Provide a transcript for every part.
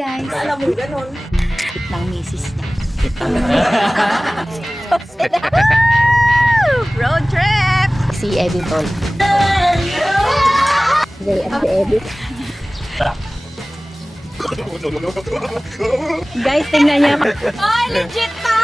guys. Alam mo, ganun. Ng misis niya. Road trip! Si Edit all. Si Edit. Guys, tingnan niya. Ay, legit to!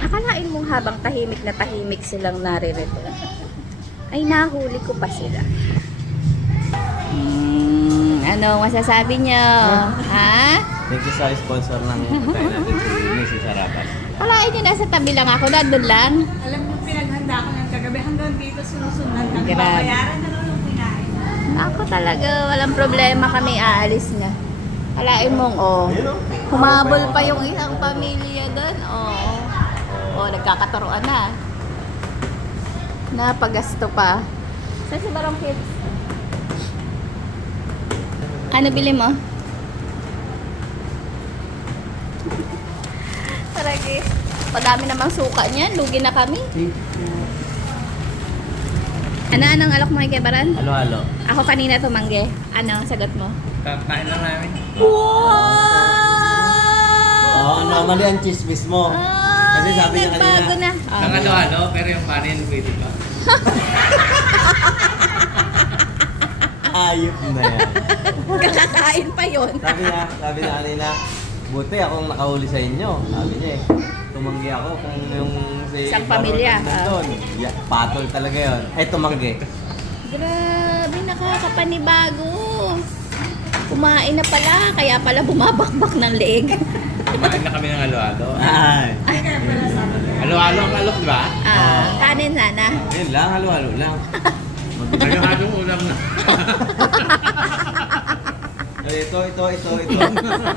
Akalain mong habang tahimik na tahimik silang naririto, ay nahuli ko pa sila. Ano masasabi niyo? Ha? Thank you sa sponsor ng patay natin si Mrs. Sarapas. Akalain niyo nasa tabi lang ako, nandun lang. Alam mo, pinaghanda ko ng kagabi hanggang dito sinusundan kami. Grabe. Babayaran na lang yung pinain. Ako talaga, walang problema kami aalis nga. Akalain mong, humabol pa yung isang pamilya doon. Nagkakataruan na. Napagasto pa. Saan si Barong Kids? Ano bili mo? Paragi. Padami namang suka niyan. Lugi na kami. Anong alok mo kay Baran? Halo-halo. Ako kanina tumanggi. Ano ang sagot mo? Kain lang namin. Wow! Oo, normally ang chismis mo. Kasi sabi niya nagbago kanina, na. Ang ano-ano, pero yung kanin pwede pa. ayop na yan. Kakakain pa yun. Sabi niya kanina, buti akong nakahuli sa inyo. Sabi niya eh. Tumanggi ako kung yung si Isang pamilya, nandun. Yeah, patol talaga yun. Tumanggi. Grabe, nakakapanibago. Kumain na pala, kaya pala bumabakbak ng leeg. Kumain na kami ng halo-halo. Ay. Halo-halo ang alok, di ba? Kanin sana. Yun lang, halo-halo lang. Halo-halong ulam na. Ito.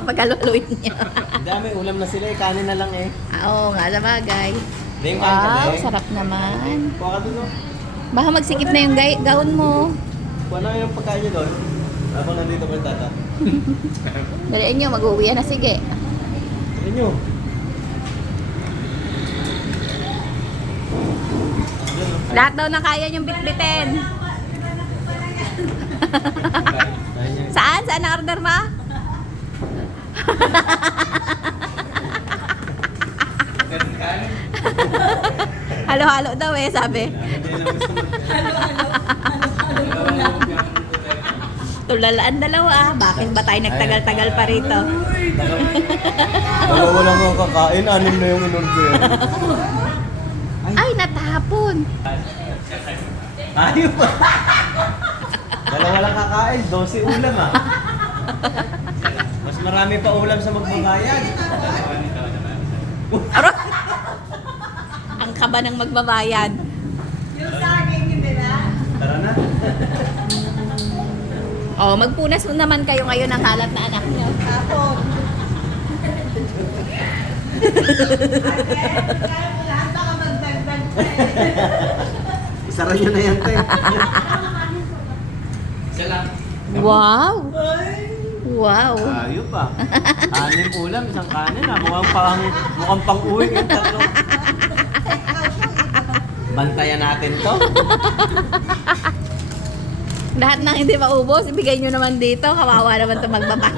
Paghaluin niya. Ang dami, ulam na sila eh. Kanin na lang eh. Oo nga, sabagay. Ding, kain ka, Wow, Ding. sarap naman. Kuha ka dun, oh. Baka magsikip na yung gown mo. Kuha na yung pagkain nyo doon. Habang nandito pa yung tata. Daliin nyo, mag-uwi na. Sige. Ano nyo? Lahat daw na kaya niyong bitbitin. Saan? Saan ang order mo? Halo-halo daw eh, sabi. Tulalaan dalawa. Bakit ba tayo nagtagal-tagal pa rito? Dalawa lang ang kakain, anim na yung in-order. Ay, natapon. Ayun pa. Dalawa lang kakain, 12 ulam ah. Mas marami pa ulam sa magbabayad. Aray! Ang kaba ng magbabayad. Yung saging, hindi na. Tara na. Oh, magpunas mo naman kayo ngayon ng kalat na anak niyo. Tapon. Kaya mo lahat baka magdagdag pa eh. Isara nyo na yan, te. Isa lang. Wow! Wow! Ayun pa. Anim ulam, isang kanin ah. Mukhang pang-uwi yung tatlo. Bantayan natin to. Lahat ng hindi maubos, ibigay nyo naman dito. Kawawa naman ito magbaba.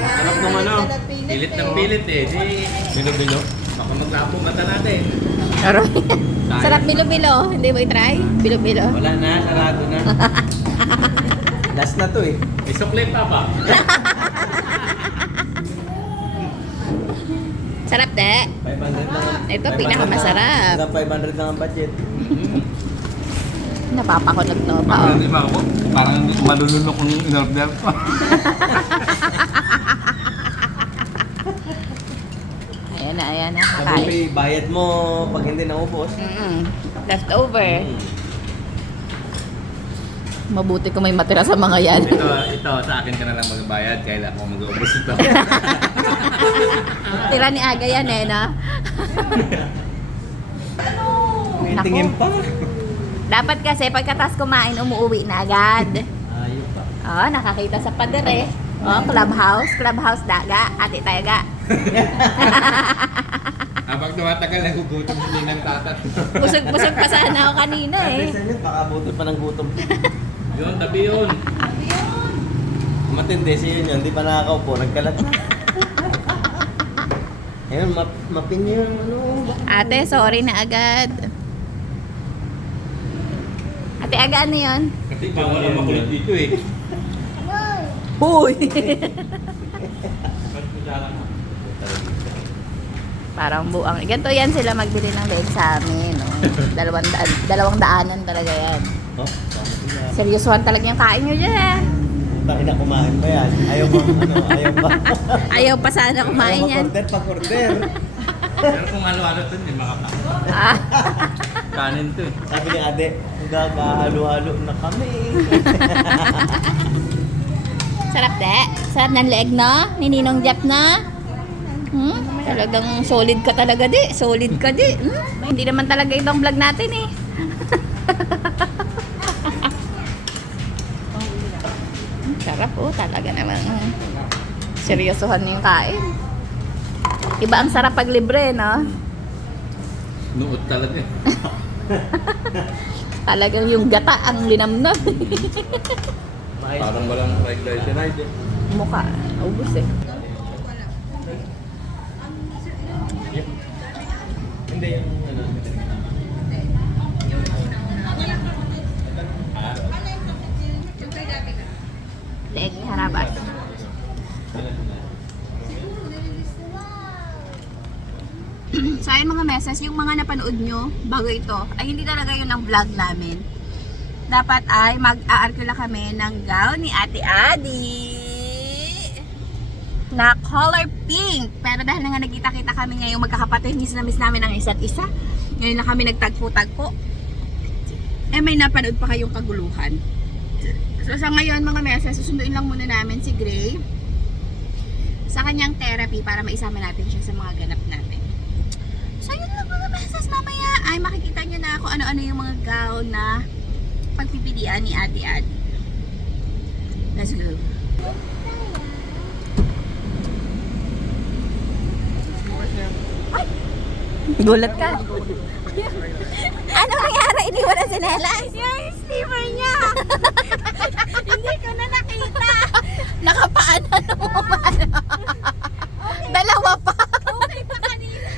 Sarap nung ano. Pilit ng pilit eh. Bilo-bilo. Baka maglapo mata natin. Aroy. Sarap bilo-bilo. Hindi mo i-try? Bilo-bilo. Wala na, sarado na. Last na to eh. Isuklit pa ba? Sarap, de. 500 lang. Ito, pinakamasarap. Hanggang 500 lang ang budget. Napapakunot to. Parang hindi ba ako? Parang hindi ko malulunok kung in-order ko. Ayan na, ayan na. Sabi Kakain. may bayad mo pag hindi naubos. Leftover. Mabuti kung may matira sa mga yan. Ito, sa akin ka na lang magbayad. Kaya ako mag-ubos ito. Tira ni Aga yan eh, no? Naku. Tingin pa. Dapat kasi pagkatas kumain, umuwi na agad. Ayun pa. Oh, nakakita sa pader eh. Oh, clubhouse daga, ate taga. Habang tumatagal, nagugutom din ng tatat. Busog pa sana ako kanina eh. Kasi yun, baka buti pa ng gutom. Yun, tabi yun. Matindi siya yun, hindi pa nakakaupo, nagkalat na. Ayun, mapin yung ano. Ate, sorry na agad. Ate, aga ano yun? Kasi bawal ang makulit dito eh. Huy! Parang buang. Ganito yan sila magbili ng leeg sa amin. No? Dalawang daanan talaga yan. Oh, Seryosohan talaga yung kain nyo dyan eh. takin na kumain ba yan? Ayaw ba, ano, ayaw ba? Ayaw pa sana kumain yan. Ayaw pa-order. Pero kung halo-halo ito, hindi makakain. Ah. Kanin to eh. Sabi ni ate, gagahalo-halo na kami. Sarap de. Sarap ng leeg no? Ni Ninong Jap na. Talagang solid ka talaga di. Solid ka di. Hindi naman talaga itong vlog natin eh. Sarap oh. Talaga naman. Seryosohan yung kain. Iba ang sarap pag libre no? Nuot talaga eh. Talagang yung gata ang linamnam. Parang walang fried rice and rice eh. Mukha. Ubus eh. Hindi yung ano. Leeg ni Harabas. So ayun mga meses, yung mga napanood nyo bago ito, ay hindi talaga yun ang vlog namin. Dapat ay mag-aarkula kami ng gown ni Ate Adi na color pink. Pero dahil na nga nagkita-kita kami ngayong magkakapatid, miss na miss namin ang isa't isa. Ngayon na kami nagtagpo-tagpo. Eh may napanood pa kayong kaguluhan. So sa ngayon mga meses, susunduin lang muna namin si Gray sa kanyang therapy para maisama natin siya sa mga ganap natin. So yun lang mga meses, mamaya ay makikita nyo na kung ano-ano yung mga gown na pagpipilian ni Ate Adi. Let's go. Ay! Gulat ka. Ano nangyari? Iniwan na si Nela? Yung sleeper niya. Hindi ko na nakita. Nakapaan na naman. Dalawa pa. Okay pa kanina.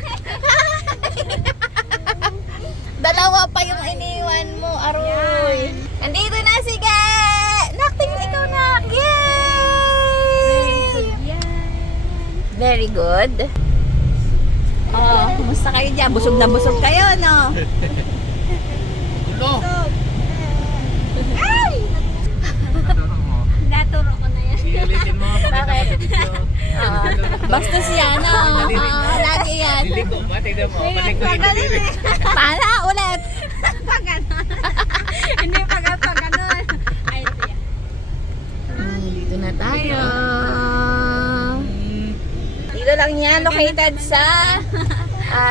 Dalawa pa yung iniwan mo, Aroy. Andito na si Gay! Nakting ikaw na! Yay! Very good. Oh, kumusta kayo dyan? Busog na busog kayo, no? Gulo! Ay! Naturo ko na yan. Iulitin mo. Bakit? Basta siya, no? Lagi yan. Hindi ko ba? Tignan mo. Balik ko hindi. Para ulit. Pag ganon. Hindi pag ganon. Ay, ito yan. Dito na tayo. Dito lang yan, located sa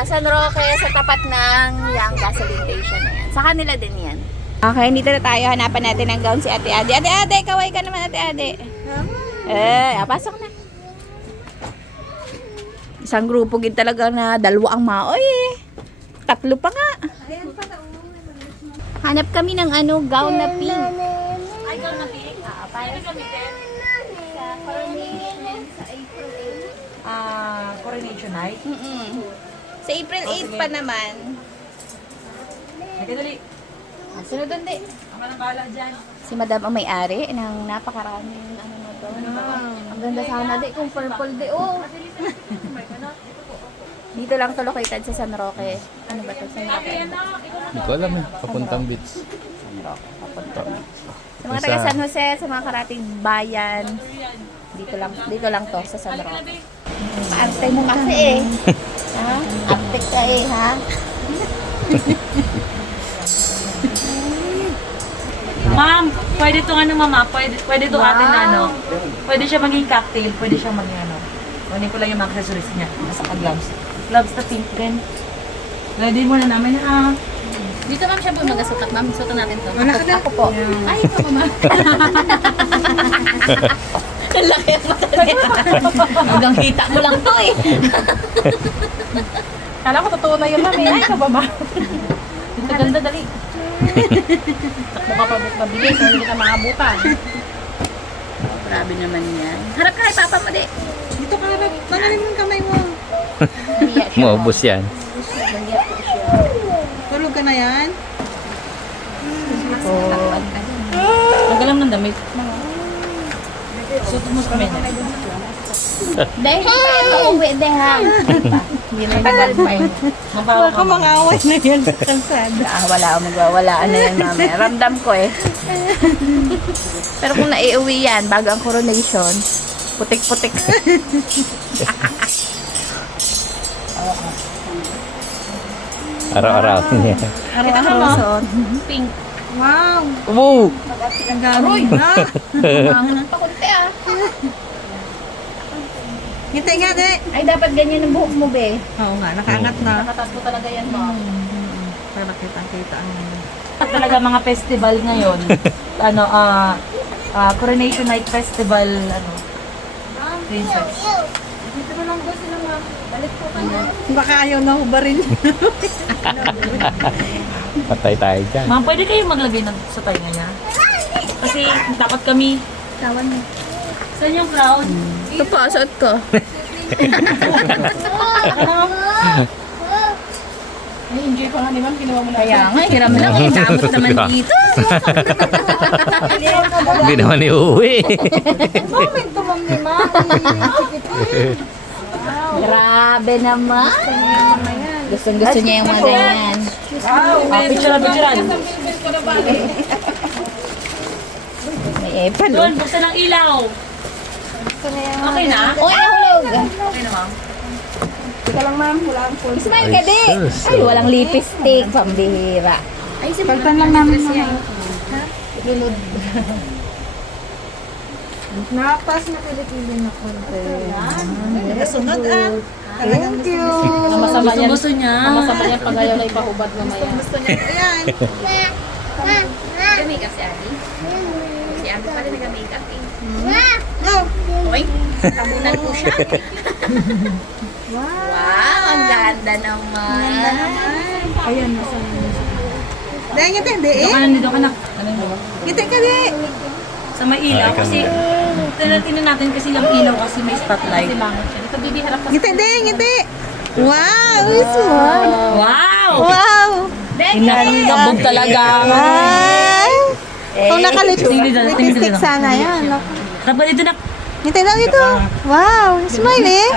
San Roque, sa tapat ng Yang Gasoline Station na yan. Sa kanila din yan. Okay, dito na tayo. Hanapan natin ang gown si Ate Adi. Ate Adi, kaway ka naman Ate Adi. Pasok na. Isang grupo gid talaga na dalawa ang maoy eh. Tatlo pa nga. Hanap kami ng gown na pink. Ay, gown na pink? Para gamitin sa coronation sa April 8. Coronation night? Sa April 8 pa naman. Nagkadali. Sunod doon di. Ako nang bahala dyan. Si Madam ang may-ari ng napakaraming ano na to. Ang ganda sana di kung purple di. Oh. Dito lang to located sa San Roque. Ano ba to? San Roque? Hindi ko alam eh. Papuntang beach. San Roque. Papunta. Sa mga taga San Jose, sa mga karating bayan. Dito lang to sa San Roque. Maarte mo kasi eh. Ha? Arte ka eh, ha? Ma'am, pwede itong ano mama, pwede itong atin na ano. Pwede siya maging cocktail, pwede siya maging ano. Kunin ko lang yung mga accessories niya. Nasa gloves. Gloves na pink din. Ready muna namin ha. Dito ma'am siya po magasukat. Ma'am, sukat natin to. Wala ka na. Ako po. Ay, ito ko ma'am. Laki ang mata niya. Hanggang hita mo lang to eh. Kala ko totoo na yun, mami. Ay, kababa. Ito ganda, dali. Takbo ka pa mabilis, hindi ka maabutan. Grabe naman yan. Harap ka kay Papa mo, di. Dito ka harap. Tanggalin mo yung kamay mo. Maubos yan. Tulog ka na yan. Magalam ng damit. Suot mo sa kamay niya. Dahil pauwi, dahil. Hindi na tagal pa yun. Mabawa ka mga Away na yan sa kalsada. Wala akong magwawala na yan, mami. Ramdam ko eh. Pero kung naiuwi yan, bago ang coronation, putik-putik. Araw-araw niya. Araw-araw suot. Pink. Wow! Wow! Ang galing na. Pakunti ah. Ngiti nga, de. Ay, dapat ganyan ang buhok mo, be. Oo nga, nakaangat na. Nakatas mo talaga yan, mom. Para kitang-kita ang... talaga mga festival ngayon. Ano, Coronation Night Festival, ano, Princess. Baka ayaw na hubarin. Patay tayo dyan. Ma'am, pwede kayo maglagay ng sa tainga niya? Kasi dapat kami. Tawan mo. Saan yung crowd? Ito po, suot ko. Enjoy pa nga ni ma'am, kinuha mo na. Kaya nga, hiram lang eh. Damot naman dito. Hindi naman iuwi. Grabe naman. Gustong-gusto niya yung mga ganyan. Picture-picturean. May epal. Doon, buksan ng ilaw. Okay na? Uy, nahulog. Okay na, ma'am. Smile ka, di. Ay, walang lipstick. Pambihira. Ay, Pagtan lang namin siya. Napas na kilikili na konti. Nakasunod ah. Thank you. Gusto niya. Masama niya pag ayaw na ipahubad mamaya. Gusto niya po yan. Nag-makeup si Abby? Si Abby pala nag-makeup eh. No. Uy, tabunan ko siya. Wow, ang ganda naman. Ayan, nasa. Dahil ngiti, hindi eh. Doon ka na, dito ka na. Ngiti ka, di. Sa may ilaw. Kasi, tinatin natin kasi yung ilaw kasi may spotlight. Ito, Bibi, harap ka. Ngiti, di, ngiti. Wow, small. Wow! Wow. Inakabog talaga. Ay. Kung Tingnan naka-lipstick dito. sana yan. Harap ka dito na. Ngiti daw dito. Wow, smile eh.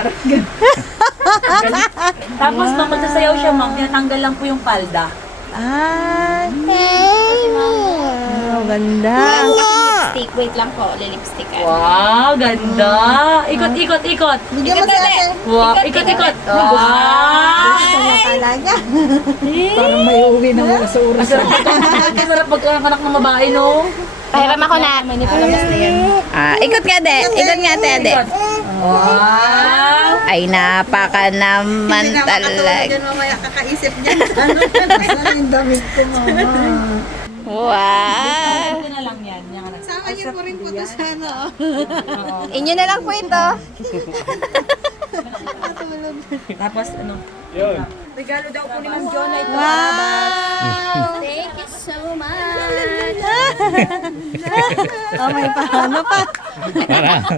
Tapos, nung magsasayaw siya, ma'am, tinatanggal lang po yung palda. Ay. Wow, ganda. Lipstick. Wait lang po, lipstick. Wow, ganda! Ikot, ikot, ikot! Bigyan mo si ate. Wow, ikot, ikot! Wow! Gusto niya kala niya. Parang may uwi na wala sa oras. Masarap pagkakanak ng babae, no? Pahiram ako na. Ikot nga, de. Ikot nga, ate. Wow! Ay, napaka naman Hindi na makatulog talaga. yan mamaya kakaisip niya. Saan yung damit ko, mama? Wow! Ito na lang yan. Yan ka na. Sama niyo po rin po to sana. Inyo na lang po ito. Tapos, ano? Regalo daw po ni Ma'am Jonah ito. Wow! Thank you so much. Oh, may paano pa?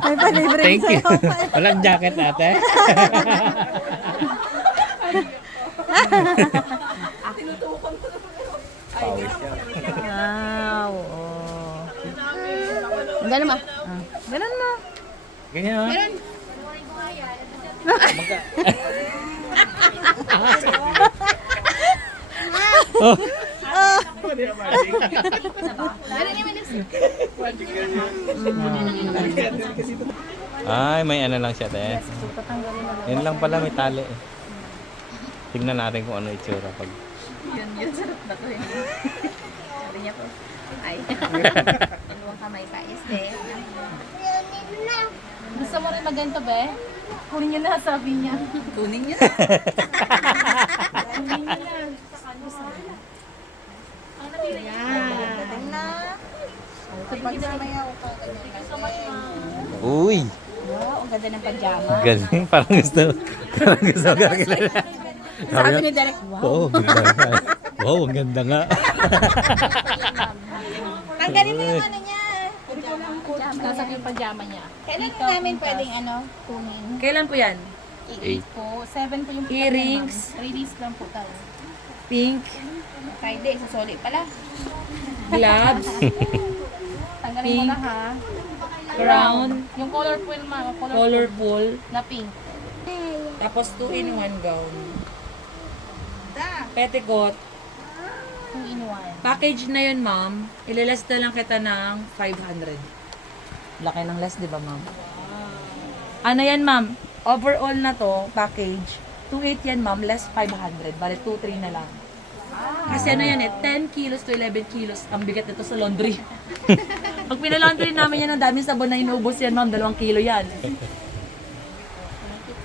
May palibre Thank you. sa'yo pa. Walang jacket ate. Wow. Oh. Ganun ma. Ganun mo. Ganyan ha? Ay, may ano lang siya, te. Yan lang pala, may tali eh. Tignan natin kung ano itsura pag... Yun, sarap na to eh. Sabi niya po, ay, dalawang kamay pa is eh. Gusto mo rin magganto, be? Kunin niyo na, sabi niya. Kunin niyo na. Kunin niyo na. Yan. Galing na. Kapag samayaw ka, ganyan. So much, ma'am. Uy, Wow, ang ganda ng pajama. galing. Parang gusto ko kakilala. Sabi ni Derek, wow. Oo, ganda nga. Wow, ang ganda nga. Tanggalin mo yung ano niya. Nasaan yung pajama niya? Kailan namin pwedeng kunin? Kailan po yan? 8 po. 7 po yung Earrings. Release lang po tayo. Pink, Friday, sa soli pala. gloves, Tanggalin mo Pink. na ha. brown, Yung colorful ma, colorful, na pink. tapos 2-in-1 gown. Petticoat. 2-in-1. Package na yun, ma'am. Ililess na lang kita ng 500. Laki ng less, di ba, ma'am? Ano yan, ma'am? Overall na to, package. 2.8 yan, ma'am. Less 500. Bale, 2.3 na lang. Kasi ano yan 10 kilos to 11 kilos. Ang bigat nito sa laundry. Pag pinalaundry namin yan, ang daming sabon na inuubos yan, ma'am. 2 kilo yan.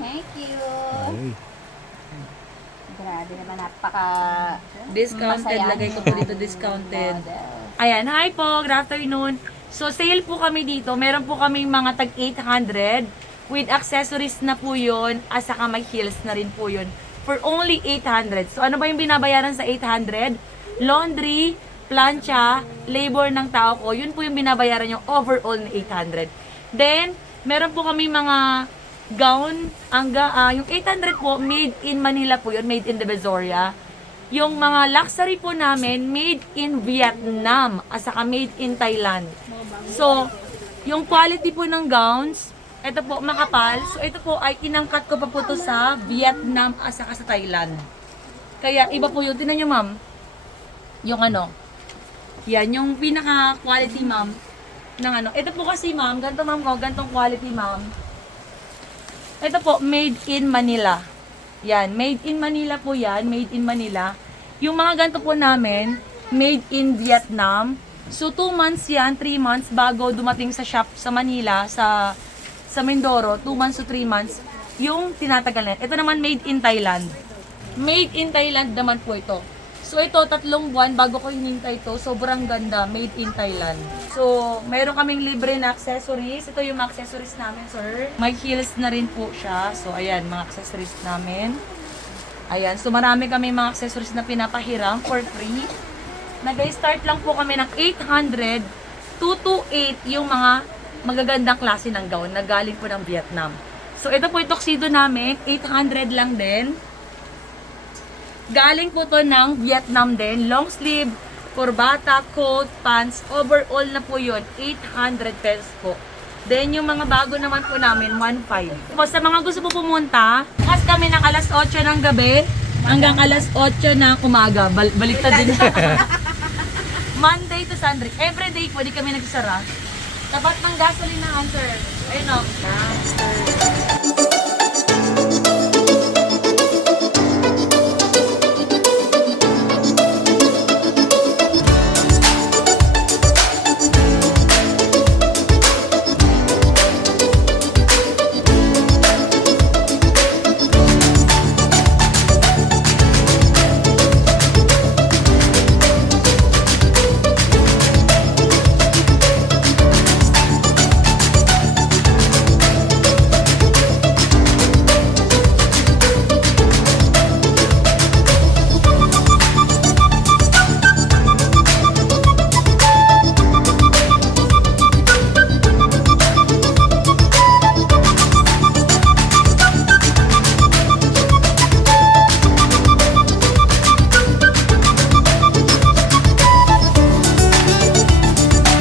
Thank you. Uy. Grabe naman, napaka Discounted. Masaya. Lagay ko po dito discounted. model. Ayan, hi po, good afternoon. So, sale po kami dito. Meron po kaming mga tag 800 with accessories na po yun, at saka may heels na rin po yun. For only 800. So, ano ba yung binabayaran sa 800? Laundry, plancha, labor ng tao ko. Yun po yung binabayaran yung overall na 800. Then, meron po kami mga gown. Yung 800 po, made in Manila po yun, made in Divisoria. Yung mga luxury po namin, made in Vietnam, at saka made in Thailand. So, yung quality po ng gowns, ito po, makapal. So, ito po ay inangkat ko pa po to sa Vietnam at saka sa Thailand. Kaya, iba po yun. Tingnan nyo, ma'am. Yung ano. Yan, yung pinaka-quality, ma'am. Ng ano. Ito po kasi, ma'am. Ganito, ma'am, ko. Gantong quality, ma'am. Ito po, made in Manila. Yan, made in Manila po yan. Made in Manila. Yung mga ganito po namin, made in Vietnam. So, 2 months yan, 3 months bago dumating sa shop sa Manila, sa Mindoro, 2 months to 3 months, yung tinatagal na. Ito naman made in Thailand. Made in Thailand naman po ito. So ito, 3 buwan bago ko hinintay ito. Sobrang ganda, made in Thailand. So, mayroon kaming libre na accessories. Ito yung mga accessories namin, sir. May heels na rin po siya. So, ayan, mga accessories namin. Ayan, so marami kami mga accessories na pinapahiram for free. Nag-start lang po kami ng 800, 228 yung mga magagandang klase ng gown na galing po ng Vietnam. So, ito po yung tuxedo namin. 800 lang din. Galing po to ng Vietnam din. Long sleeve, corbata, coat, pants. Overall na po yun. 800 pesos po. Then, yung mga bago naman po namin, 1.5. So, sa mga gusto po pumunta, bukas kami ng alas 8 ng gabi hanggang alas 8 ng umaga. Baliktad din. Monday to Sunday. Every day pwede kami nagsara. Tapat ng gasolinahan, sir. Ayun o.